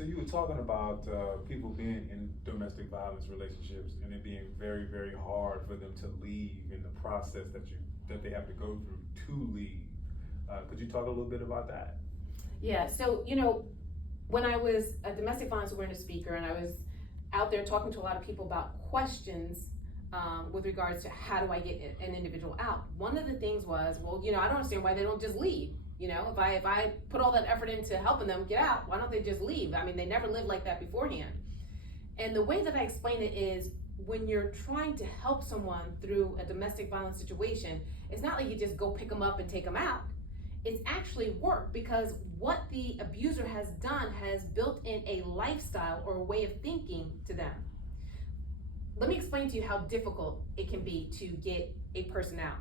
So you were talking about people being in domestic violence relationships and it being very, very hard for them to leave in the process that they have to go through to leave. Could you talk a little bit about that? Yeah, so when I was a domestic violence awareness speaker and I was out there talking to a lot of people about questions with regards to how do I get an individual out, one of the things was, well, I don't understand why they don't just leave. If I put all that effort into helping them get out, why don't they just leave? I mean, they never lived like that beforehand. And the way that I explain it is when you're trying to help someone through a domestic violence situation, it's not like you just go pick them up and take them out. It's actually work, because what the abuser has done has built in a lifestyle or a way of thinking to them. Let me explain to you how difficult it can be to get a person out.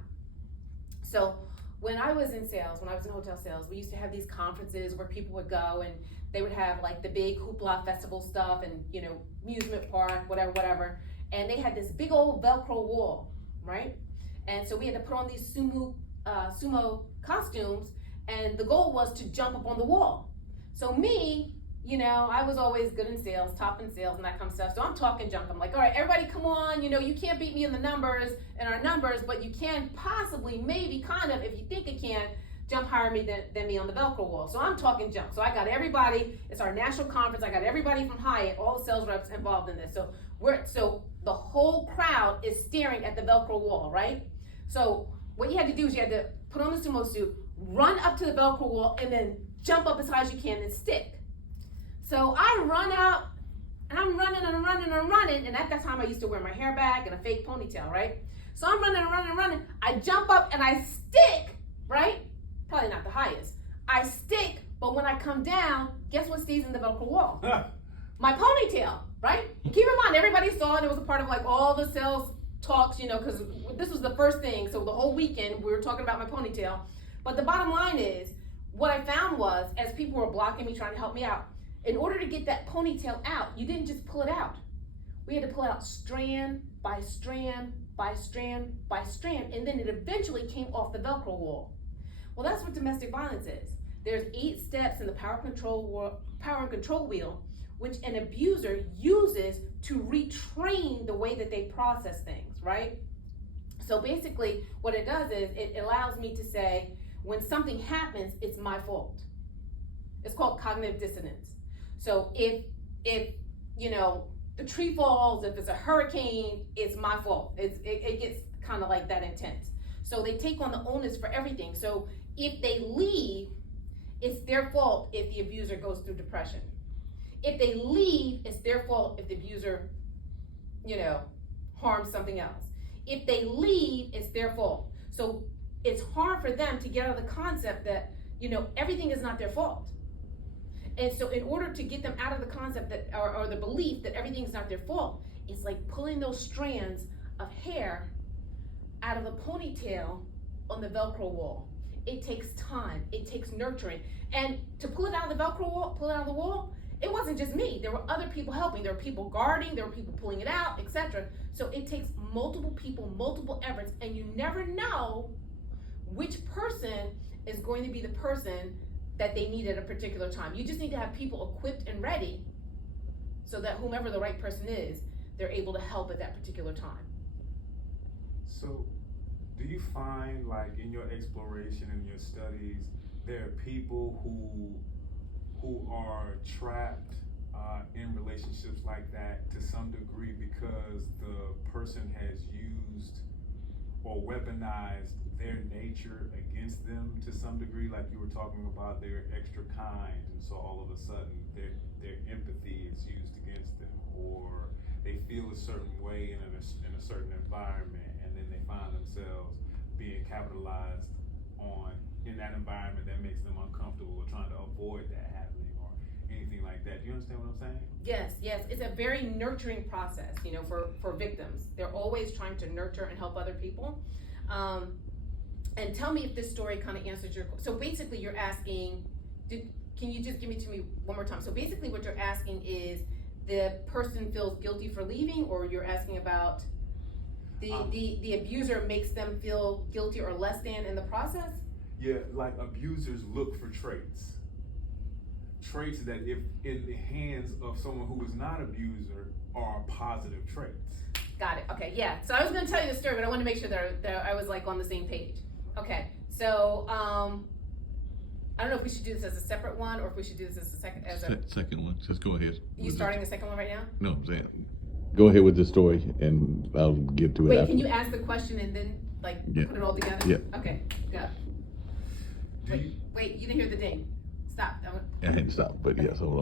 So when I was in sales, when I was in hotel sales, we used to have these conferences where people would go and they would have like the big hoopla festival stuff and, amusement park, whatever. And they had this big old Velcro wall, right? And so we had to put on these sumo costumes, and the goal was to jump up on the wall. So me, I was always good in sales, top in sales and that kind of stuff. So I'm talking junk. I'm like, all right, everybody come on, you can't beat me in our numbers, but you can possibly, maybe, kind of, if you think it can, jump higher than me on the Velcro wall. So I'm talking junk. So I got everybody, it's our national conference, I got everybody from Hyatt, all the sales reps involved in this. So the whole crowd is staring at the Velcro wall, right? So what you had to do is you had to put on the sumo suit, run up to the Velcro wall, and then jump up as high as you can and stick. So I run out, and I'm running, and at that time I used to wear my hair back and a fake ponytail, right? So I'm running. I jump up and I stick, right? Probably not the highest. I stick, but when I come down, guess what stays in the Velcro wall? My ponytail, right? And keep in mind, everybody saw it. It was a part of like all the sales talks, because this was the first thing. So the whole weekend we were talking about my ponytail. But the bottom line is, what I found was, as people were blocking me, trying to help me out, in order to get that ponytail out, you didn't just pull it out. We had to pull it out strand by strand by strand by strand, and then it eventually came off the Velcro wall. Well, that's what domestic violence is. There's 8 steps in the power and control wheel, which an abuser uses to retrain the way that they process things, right? So basically, what it does is it allows me to say, when something happens, it's my fault. It's called cognitive dissonance. So if the tree falls, if it's a hurricane, it's my fault. It gets kind of like that intense. So they take on the onus for everything. So if they leave, it's their fault if the abuser goes through depression. If they leave, it's their fault if the abuser, harms something else. If they leave, it's their fault. So it's hard for them to get out of the concept that, everything is not their fault. And so in order to get them out of the concept that, or the belief that everything's not their fault, it's like pulling those strands of hair out of the ponytail on the Velcro wall. It takes time, it takes nurturing. And to pull it out of the Velcro wall, pull it out of the wall, it wasn't just me. There were other people helping. There were people guarding, there were people pulling it out, etc. So it takes multiple people, multiple efforts, and you never know which person is going to be the person that they need at a particular time. You just need to have people equipped and ready so that whomever the right person is, they're able to help at that particular time. So do you find, like, in your exploration and your studies, there are people who are trapped in relationships like that to some degree because the person has used or weaponized their nature against them to some degree? Like you were talking about, they're extra kind, and so all of a sudden their empathy is used against them, or they feel a certain way in a certain environment, and then they find themselves being capitalized on in that environment that makes them uncomfortable, or trying to avoid that happening or anything like that. Do you understand what I'm saying? Yes, it's a very nurturing process, for victims. They're always trying to nurture and help other people. And tell me if this story kind of answers your question. So basically you're asking, can you just give it to me one more time? So basically what you're asking is, the person feels guilty for leaving, or you're asking about the abuser makes them feel guilty or less than in the process? Yeah, like abusers look for traits. traits that, if in the hands of someone who is not abuser, are positive traits? Got it. Okay, yeah. So I was going to tell you the story, but I wanted to make sure that I was like on the same page. Okay, so I don't know if we should do this as a separate one or if we should do this as a second. Second one. Just go ahead. You starting the second one right now? No, I'm saying, go ahead with the story, and I'll get to it. Wait, after. can you ask the question and then put it all together? Yeah. Okay, go. Wait, you didn't hear the ding. Stop. I had to stop, but yes, hold on.